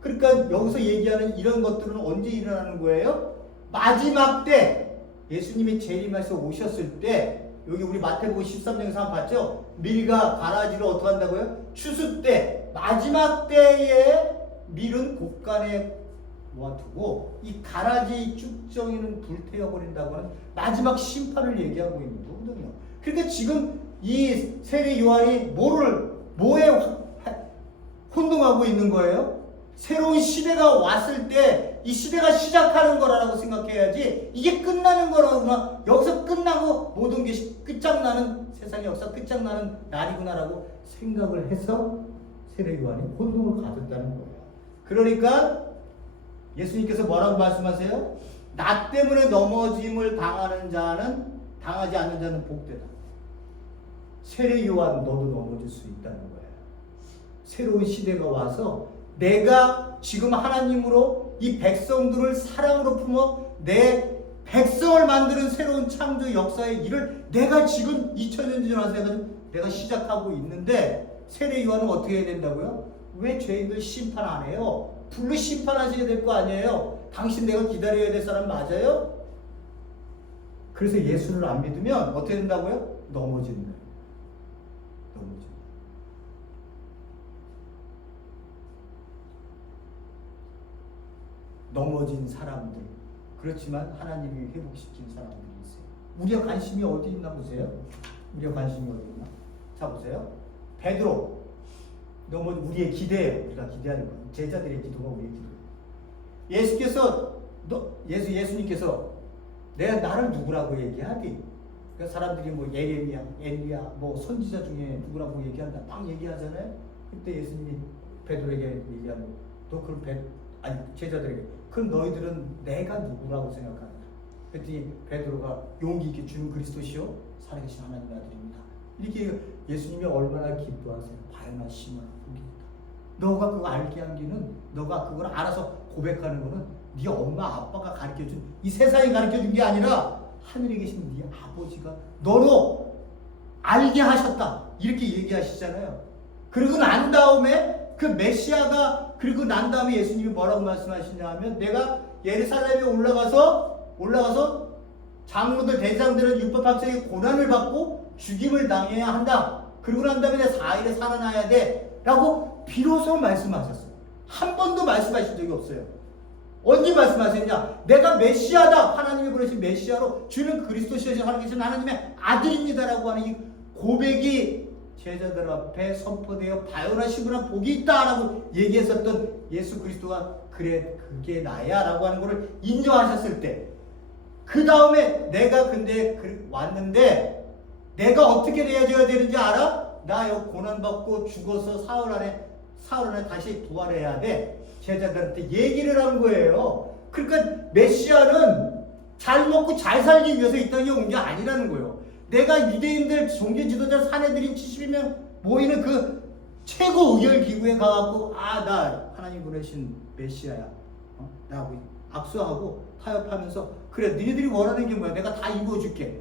그러니까 여기서 얘기하는 이런 것들은 언제 일어나는 거예요? 마지막 때 예수님이 재림해서 오셨을 때 여기 우리 마태복음 13장에서 한번 봤죠? 밀과 가라지를 어떻게 한다고요? 추수 때 마지막 때에 밀은 곳간에 모아두고 이 가라지 쭉정이는 불태워버린다고 하는 마지막 심판을 얘기하고 있는 거거든요. 그러니까 지금 이 세례 요한이 뭐에 혼동하고 있는 거예요? 새로운 시대가 왔을 때 이 시대가 시작하는 거라고 생각해야지 이게 끝나는 거라구나, 여기서 끝나고 모든 게 끝장나는, 세상의 역사 끝장나는 날이구나라고 생각을 해서 세례 요한이 혼동을 가졌다는 거예요. 그러니까 예수님께서 뭐라고 말씀하세요? 나 때문에 넘어짐을 당하지 않는 자는 복되다. 세례 요한 너도 넘어질 수 있다는 거예요. 새로운 시대가 와서 내가 지금 하나님으로 이 백성들을 사랑으로 품어 내 백성을 만드는 새로운 창조 역사의 일을 내가 지금 2000년 전에 내가 시작하고 있는데, 세례 요한은 어떻게 해야 된다고요? 왜 죄인들 심판 안 해요? 불로 심판하셔야 될 거 아니에요? 당신 내가 기다려야 될 사람 맞아요? 그래서 예수를 안 믿으면 어떻게 된다고요? 넘어지는 거예요. 넘어지는. 넘어진 사람들, 그렇지만 하나님이 회복시킨 사람들이 있어요. 우리가 관심이 어디 있나 보세요. 우리가 관심이 어디 있나? 자 보세요. 베드로, 우리의 기대예요. 우리가 기대하는 거. 제자들의 기도가 우리의 기도예요. 예수님께서 내가 나를 누구라고 얘기하디? 그러니까 사람들이 뭐 예레미야, 엘리야, 뭐 선지자 중에 누구라고 얘기한다, 막 얘기하잖아요. 그때 예수님이 베드로에게 얘기하는, 너 그럼 제자들에게, 그럼 너희들은 내가 누구라고 생각하느냐? 그랬더니 베드로가 용기 있게 주는 그리스도시요 살아계신 하나님의 아들입니다. 이렇게 예수님이 얼마나 기뻐하세요. 바요나 시몬아, 너가 그거 알게 한 게는, 너가 그걸 알아서 고백하는 거는 네 엄마 아빠가 가르쳐준, 이 세상이 가르쳐준 게 아니라 하늘에 계신 네 아버지가 너로 알게 하셨다, 이렇게 얘기하시잖아요. 그리고 난 다음에 그 메시아가, 그리고 난 다음에 예수님이 뭐라고 말씀하시냐 하면, 내가 예루살렘에 올라가서 장로들 대장들은 율법학자에게 고난을 받고 죽임을 당해야 한다. 그리고 난 다음에 4일에 살아나야 돼 라고 비로소 말씀하셨어요. 한 번도 말씀하신 적이 없어요. 언제 말씀하셨냐? 내가 메시아다, 하나님이 보내신 메시아로 주는 그리스도시여 살아계신 하나님의 아들입니다라고 하는 이 고백이 제자들 앞에 선포되어 바요나 시므나 복이 있다라고 얘기했었던 예수 그리스도가, 그래 그게 나야 라고 하는 것을 인정하셨을 때, 그 다음에 내가 근데 왔는데 내가 어떻게 되어야 되는지 알아? 나 여기 고난받고 죽어서 사흘 안에 다시 부활해야 돼. 제자들한테 얘기를 한 거예요. 그러니까 메시아는 잘 먹고 잘 살기 위해서 이 땅에 온 게 아니라는 거예요. 내가 유대인들 종교 지도자 사내들인 70명 모이는 그 최고 의열 기구에 가갖고, 나 하나님 보내신 메시아야, 라고 압수하고 타협하면서, 그래 너희들이 원하는 게 뭐야, 내가 다 이루어줄게,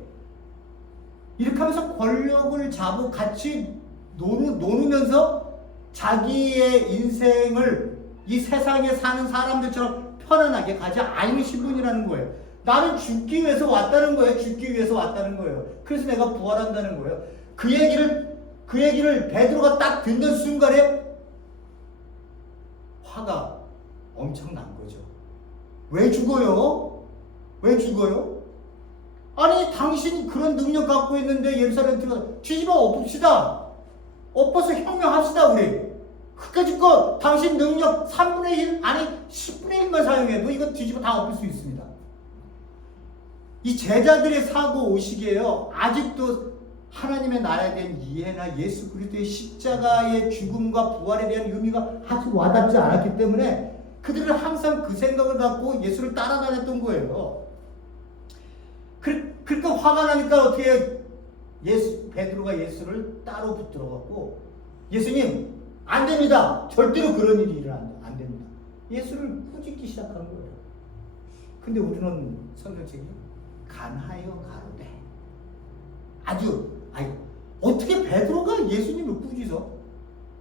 이렇게 하면서 권력을 잡고 같이 노누면서 자기의 인생을 이 세상에 사는 사람들처럼 편안하게 가지 않으신 분이라는 거예요. 나는 죽기 위해서 왔다는 거예요. 죽기 위해서 왔다는 거예요. 그래서 내가 부활한다는 거예요. 그 얘기를 베드로가 딱 듣는 순간에 화가 엄청난 거죠. 왜 죽어요? 왜 죽어요? 아니 당신 그런 능력 갖고 있는데 예루살렘 들어가서 뒤집어 엎읍시다. 엎어서 혁명합시다 우리. 그까짓 거 당신 능력 3분의 1 아니 10분의 1만 사용해도 이거 뒤집어 다 엎을 수 있습니다. 이 제자들의 사고 오시기에요. 아직도 하나님의 나라에 대한 이해나 예수 그리스도의 십자가의 죽음과 부활에 대한 의미가 아직 와닿지 않았기 때문에 그들은 항상 그 생각을 갖고 예수를 따라다녔던 거예요. 그러니까 화가 나니까 어떻게 베드로가 예수를 따로 붙들어 갖고, 예수님 안 됩니다. 절대로 그런 일이 일어나면 안 됩니다. 예수를 꾸짖기 시작한 거예요. 근데 우리는 성경책이 간하여 가로되, 어떻게 베드로가 예수님을 꾸짖어?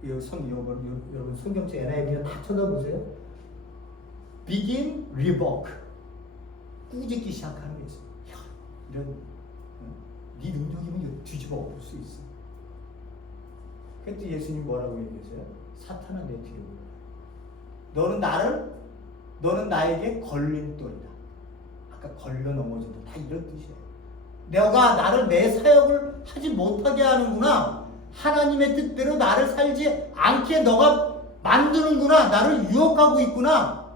여러분 성경책 NIV를 다 쳐다보세요. begin, revoke, 꾸짖기 시작하는 게 있어요. 네 능력이면 뒤집어 엎을 수 있어. 그때 예수님 뭐라고 얘기했어요? 사탄아 내 뒤에 오라. 너는 나에게 걸림돌이다. 아까 걸려 넘어진다. 다 이런 뜻이에요. 내가 나를 내 사역을 하지 못하게 하는구나. 하나님의 뜻대로 나를 살지 않게 너가 만드는구나. 나를 유혹하고 있구나.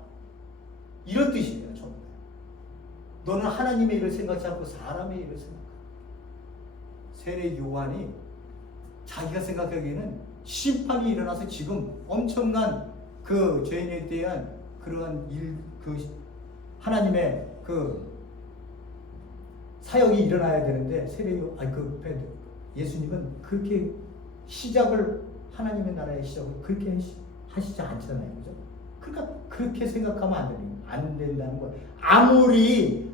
이런 뜻이에요. 전부. 너는 하나님의 일을 생각지 않고 사람의 일을 생각해. 세례 요한이 자기가 생각하기에는 심판이 일어나서 지금 엄청난 그 죄인에 대한 그러한 일, 그 하나님의 그 사역이 일어나야 되는데 예수님은 그렇게 시작을 하나님의 나라의 시작을 그렇게 하시지 않잖아요, 그죠? 그러니까 그렇게 생각하면 안 된다는 거예요. 아무리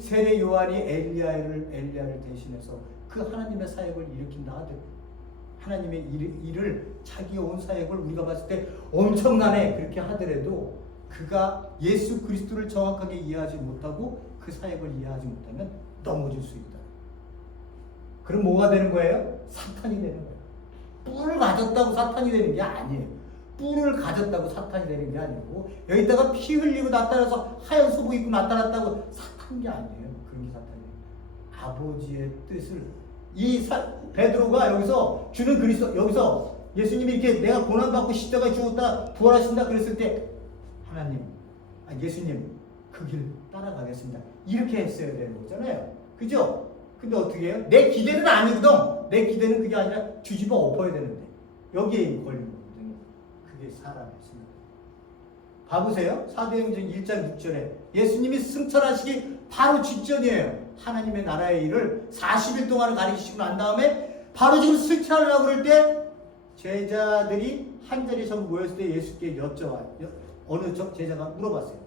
세례 요한이 엘리야를 대신해서 그 하나님의 사역을 일으킨다 하더라도 하나님의 일을 자기 온 사역을 우리가 봤을 때 엄청나네 그렇게 하더라도 그가 예수 그리스도를 정확하게 이해하지 못하고 그 사역을 이해하지 못하면 넘어질 수 있다. 그럼 뭐가 되는 거예요? 사탄이 되는 거예요. 뿔을 가졌다고 사탄이 되는 게 아니에요. 뿔을 가졌다고 사탄이 되는 게 아니고 여기다가 피 흘리고 나타나서 하얀 수복 입고 나타났다고 사탄이 아니에요. 그런 게 사탄이에요. 아버지의 뜻을 베드로가 여기서 주는 그리스도 여기서 예수님이 이렇게 내가 고난받고 십자가에 죽었다 부활하신다 그랬을 때 예수님 그 길 따라가겠습니다. 이렇게 했어야 되는 거잖아요. 그죠? 근데 어떻게 해요? 내 기대는 아니거든. 내 기대는 그게 아니라 뒤집어 엎어야 되는데 여기에 걸린 거거든요. 그게 사람의 생각. 봐보세요. 사도행전 1장 6절에 예수님이 승천하시기 바로 직전이에요. 하나님의 나라의 일을 40일 동안 가르치시고 난 다음에 바로 지금 승천하려고 그럴 때 제자들이 한 자리에서 모였을 때 예수께 여쭤봐요. 어느 제자가 물어봤어요.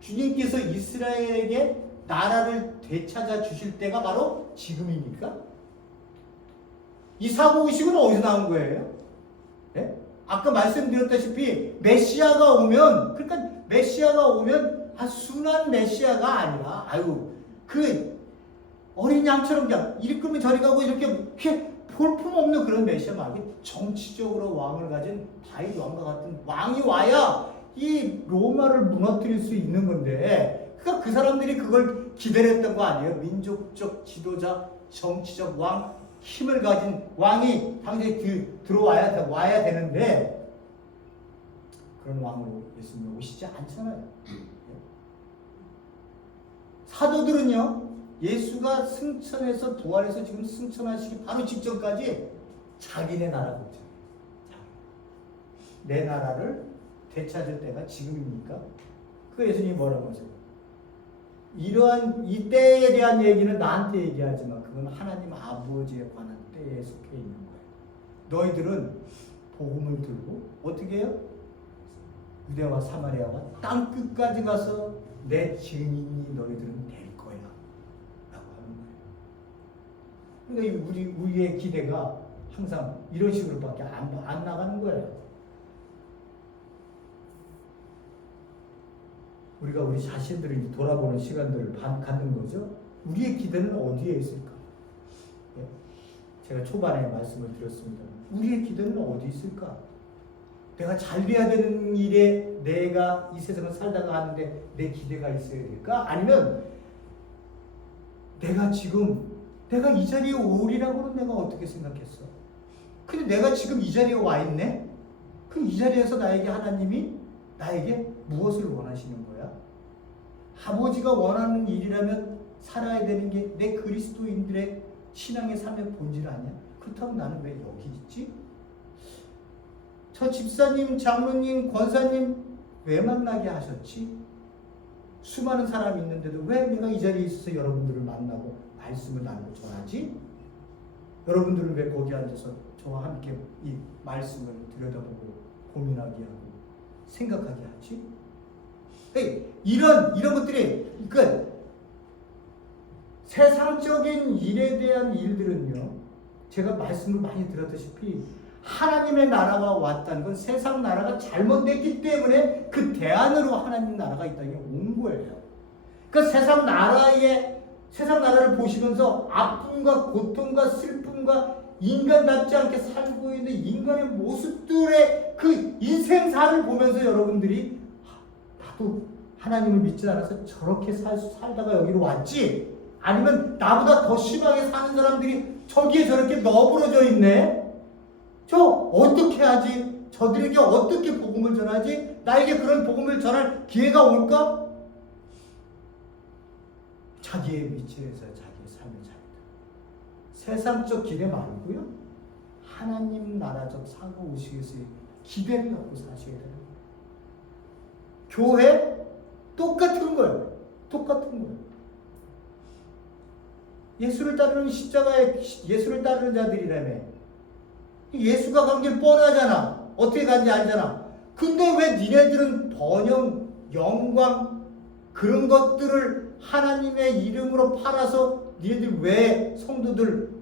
주님께서 이스라엘에게 나라를 되찾아 주실 때가 바로 지금입니까? 이 사고의식은 어디서 나온 거예요? 네? 아까 말씀드렸다시피 메시아가 오면 순한 메시아가 아니라 그 어린 양처럼 그냥 이리 끄면 저리 가고 이렇게 볼품없는 그런 메시아 말고 정치적으로 왕을 가진 다윗 왕과 같은 왕이 와야 이 로마를 무너뜨릴 수 있는 건데 그러니까 그 사람들이 그걸 기다렸던 거 아니에요? 민족적 지도자, 정치적 왕, 힘을 가진 왕이 당장에 와야 되는데 그런 왕으로 예수님이 오시지 않잖아요. 사도들은요, 예수가 승천해서 부활해서 지금 승천하시기 바로 직전까지 자기네 나라가 있잖아요. 내 나라를 되찾을 때가 지금입니까? 그 예수님이 뭐라고 하세요? 이러한 이 때에 대한 얘기는 나한테 얘기하지만 그건 하나님 아버지에 관한 때에 속해 있는 거예요. 너희들은 복음을 들고 어떻게 해요? 유대와 사마리아와 땅 끝까지 가서 내 증인이 너희들은 될 거야 라고 하는 거예요. 그러니까 우리의 기대가 항상 이런 식으로밖에 안 나가는 거예요. 우리가 우리 자신들을 돌아보는 시간들을 갖는 거죠. 우리의 기대는 어디에 있을까? 제가 초반에 말씀을 드렸습니다. 우리의 기대는 어디 있을까? 내가 잘 돼야 되는 일에 내가 이 세상을 살다가 하는데 내 기대가 있어야 될까? 아니면 내가 이 자리에 오리라고는 내가 어떻게 생각했어? 근데 내가 지금 이 자리에 와 있네? 그럼 이 자리에서 하나님이 나에게 무엇을 원하시는 거야? 아버지가 원하는 일이라면 살아야 되는 게 내 그리스도인들의 신앙의 삶의 본질 아니야? 그렇다고 나는 왜 여기 있지? 저 집사님, 장로님, 권사님 왜 만나게 하셨지? 수많은 사람이 있는데도 왜 내가 이 자리에 있어서 여러분들을 만나고 말씀을 나누고 전하지? 여러분들은 왜 거기 앉아서 저와 함께 이 말씀을 들여다보고 고민하게 하고 생각하게 하지? 이런 것들이 세상적인 일에 대한 일들은요, 제가 말씀을 많이 들었다시피 하나님의 나라가 왔다는 건 세상 나라가 잘못됐기 때문에 그 대안으로 하나님 나라가 이 땅에 온 거예요. 그러니까 세상 나라를 보시면서 아픔과 고통과 슬픔과 인간답지 않게 살고 있는 인간의 모습들의 그 인생사를 보면서 여러분들이 나도 하나님을 믿지 않아서 저렇게 살다가 여기로 왔지? 아니면 나보다 더 심하게 사는 사람들이 저기에 저렇게 너부러져 있네? 저 어떻게 하지? 저들에게 어떻게 복음을 전하지? 나에게 그런 복음을 전할 기회가 올까? 자기의 위치에서 자기의 삶을 살다. 세상적 기대 말고요. 하나님 나라적 사고의식에서의 기대를 갖고 사셔야 돼요. 교회 똑같은 거예요. 똑같은 거예요. 예수를 따르는 십자가에 예수를 따르는 자들이라며. 예수가 간 길 뻔하잖아. 어떻게 간지 알잖아. 근데 왜 니네들은 번영, 영광 그런 것들을 하나님의 이름으로 팔아서 니네들 왜 성도들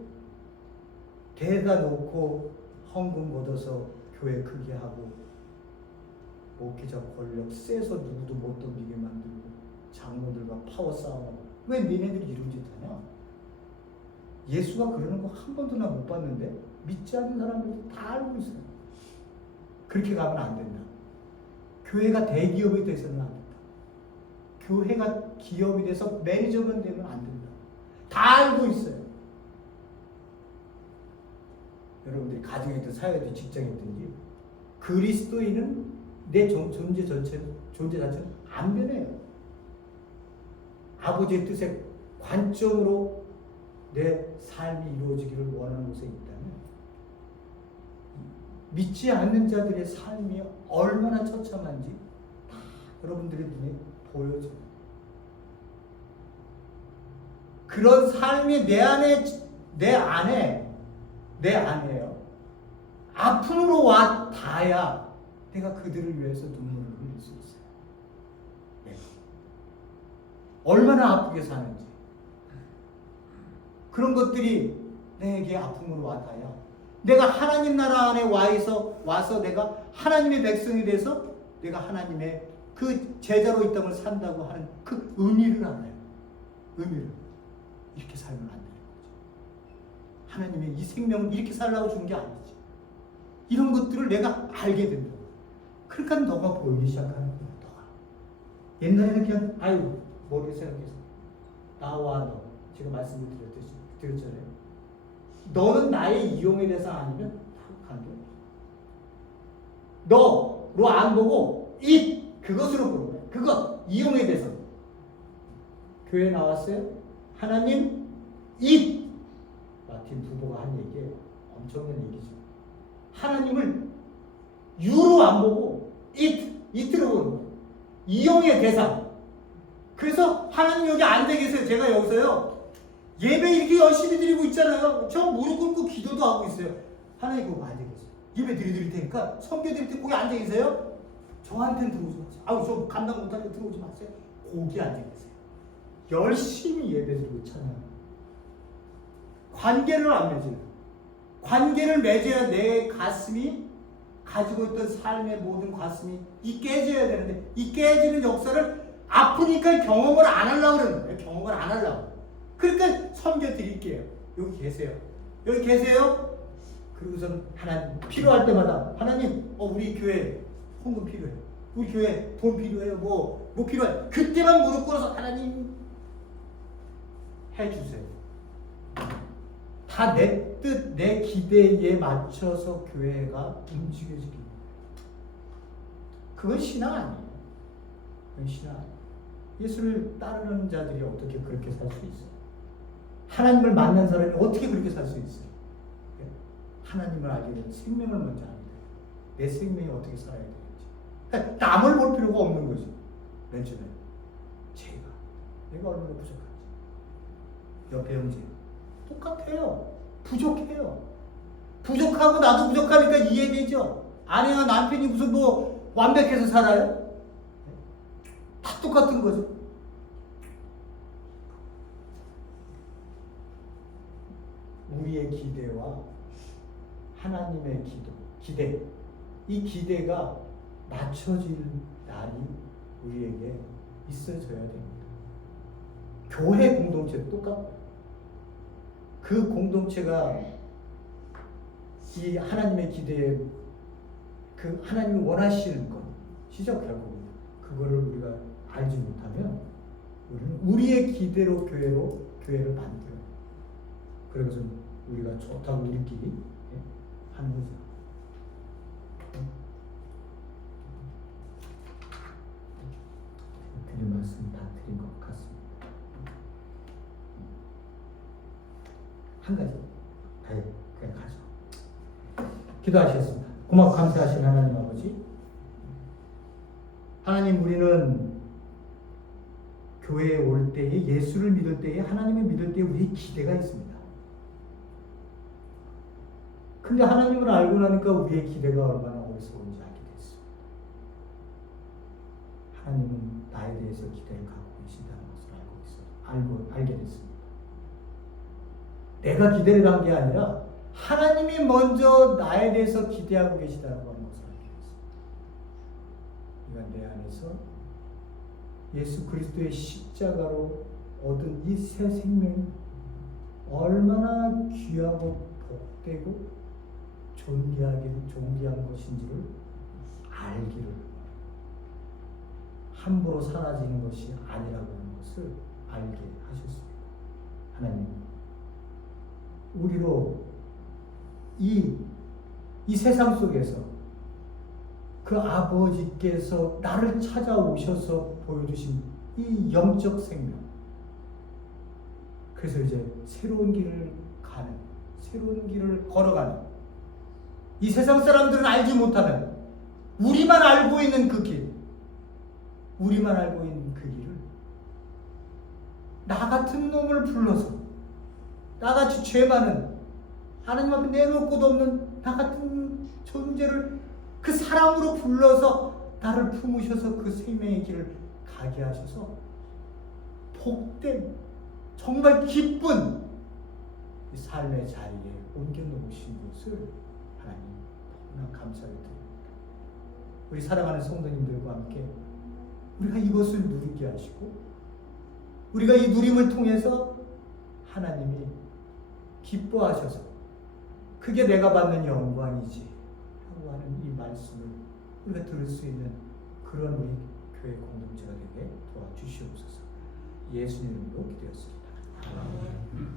대다 놓고 헌금 걷어서 교회 크게 하고 목회자 권력 세서 누구도 못 덤비게 만들고 장로들과 파워 싸움하고 왜 니네들이 이런 짓 하냐? 예수가 그러는 거 한 번도 나 못 봤는데 믿지 않는 사람들도 다 알고 있어요. 그렇게 가면 안 된다. 교회가 대기업이 돼서는 안 된다. 교회가 기업이 돼서 매니저만 되면 안 된다. 다 알고 있어요. 여러분들이 가정이든 사회든 직장이든지 그리스도인은 내 존재 자체는 안 변해요. 아버지의 뜻에 관점으로 내 삶이 이루어지기를 원하는 곳에 있다면 믿지 않는 자들의 삶이 얼마나 처참한지 다 여러분들의 눈에 보여져요. 그런 삶이 내 안에요. 아픔으로 와 닿아야 내가 그들을 위해서 눈물을 흘릴 수 있어요. 네. 얼마나 아프게 사는지 그런 것들이 내게 아픔으로 와 닿아야 내가 하나님 나라 안에 와서 내가 하나님의 백성이 돼서 내가 하나님의 그 제자로 이 땅을 산다고 하는 그 의미를 알아요. 의미를. 이렇게 살면 안 되는 거죠. 하나님의 이 생명을 이렇게 살라고 준 게 아니지. 이런 것들을 내가 알게 된다. 그러니까 너가 보이기 시작하는 거야. 너가. 옛날에는 그냥 아유 모르게 생각해서 나와 너 제가 말씀을 드렸잖아요. 너는 나의 이용에 대해서 아니면 관계없어. 너로 안 보고 그것으로 보는 거야. 그것 이용에 대해서. 교회 나왔어요. 하나님 마틴 부보가 한 얘기예요. 엄청난 얘기죠. 하나님을 유로 안 보고 it로 보는 거예요. 이용의 대상. 그래서 하나님 여기 앉아 계세요. 제가 여기서요. 예배 이렇게 열심히 드리고 있잖아요. 저 무릎 꿇고 기도도 하고 있어요. 하나님 거기 앉아 계세요. 예배 드릴 테니까 선교 드릴 때 거기 앉아 계세요. 저한테는 들어오지 마세요. 아우 저 감당 못하니까 들어오지 마세요. 거기 앉아 계세요. 열심히 예배 드리고 찬양. 관계를 안 맺어요. 관계를 맺어야 내 가슴이 가지고 있던 삶의 모든 가슴이 깨져야 되는데 이 깨지는 역사를 아프니까 경험을 안 하려고 그러는 거예요. 경험을 안 하려고. 그러니까 섬겨 드릴게요. 여기 계세요. 여기 계세요. 그리고선 하나님 필요할 때마다 하나님 우리 교회 헌금 필요해요. 우리 교회 돈 필요해요. 뭐 필요해요. 그때만 무릎 꿇어서 하나님 해주세요. 다 내 뜻, 내 기대에 맞춰서 교회가 움직여지기. 그건 신앙 아니에요. 그건 신앙 아니에요. 예수를 따르는 자들이 어떻게 그렇게 살 수 있어요? 하나님을 만난 사람이 어떻게 그렇게 살 수 있어요? 하나님을 알게 되면 생명을 먼저 알게 돼요. 내 생명이 어떻게 살아야 되는지. 그러니까 남을 볼 필요가 없는 거죠. 맨 처음에 내가 얼마나 부족한지. 옆에 형제 똑같아요. 부족해요. 부족하고 나도 부족하니까 이해되죠. 아내와 남편이 무슨 완벽해서 살아요? 다 똑같은 거죠. 우리의 기대와 하나님의 기대, 이 기대가 맞춰질 날이 우리에게 있어져야 됩니다. 교회 공동체도 똑같고 그 공동체가 이 하나님의 기대에 그 하나님이 원하시는 것이죠. 결국 그거를 우리가 알지 못하면 우리는 우리의 기대로 교회를 만들어요. 그래서 우리가 좋다고 우리끼리 하는 거죠. 드릴 말씀 다 드린 것 같습니다. 한 가지. 그냥 가죠. 기도하시겠습니다. 고맙고 감사하신 하나님 아버지, 하나님, 우리는 교회에 올 때에, 예수를 믿을 때에, 하나님을 믿을 때에 우리의 기대가 있습니다. 근데 하나님을 알고 나니까 우리의 기대가 얼마나 어리석은지 알게 됐습니다. 하나님은 나에 대해서 기대를 갖고 계신다는 것을 알게 됐습니다. 내가 기대를 한 게 아니라 하나님이 먼저 나에 대해서 기대하고 계시다는 것을 알게 됐습니다. 내가 내 안에서 예수 그리스도의 십자가로 얻은 이 새 생명이 얼마나 귀하고 복되고 존귀한 것인지를 알기를, 함부로 사라지는 것이 아니라고 하는 것을 알게 하셨습니다. 하나님, 우리로 이 세상 속에서 그 아버지께서 나를 찾아오셔서 보여주신 이 영적 생명, 그래서 이제 새로운 길을 걸어가는, 이 세상 사람들은 알지 못하는, 우리만 알고 있는 그 길, 우리만 알고 있는 그 길을 나 같은 놈을 불러서, 나같이 죄 많은, 하나님 앞에 내놓을 곳 없는 나 같은 존재를 그 사랑으로 불러서 나를 품으셔서 그 생명의 길을 가게 하셔서 복된, 정말 기쁜 이 삶의 자리에 옮겨놓으신 것을 하나님 너무나 감사를 드립니다. 우리 사랑하는 성도님들과 함께 우리가 이것을 누리게 하시고, 우리가 이 누림을 통해서 하나님이 기뻐하셔서 그게 내가 받는 영광이지 라고 하는 이 말씀을 우리가 들을 수 있는 그런 우리 교회 공동체가 되게 도와주시옵소서. 예수님으로 기도했습니다. 아멘.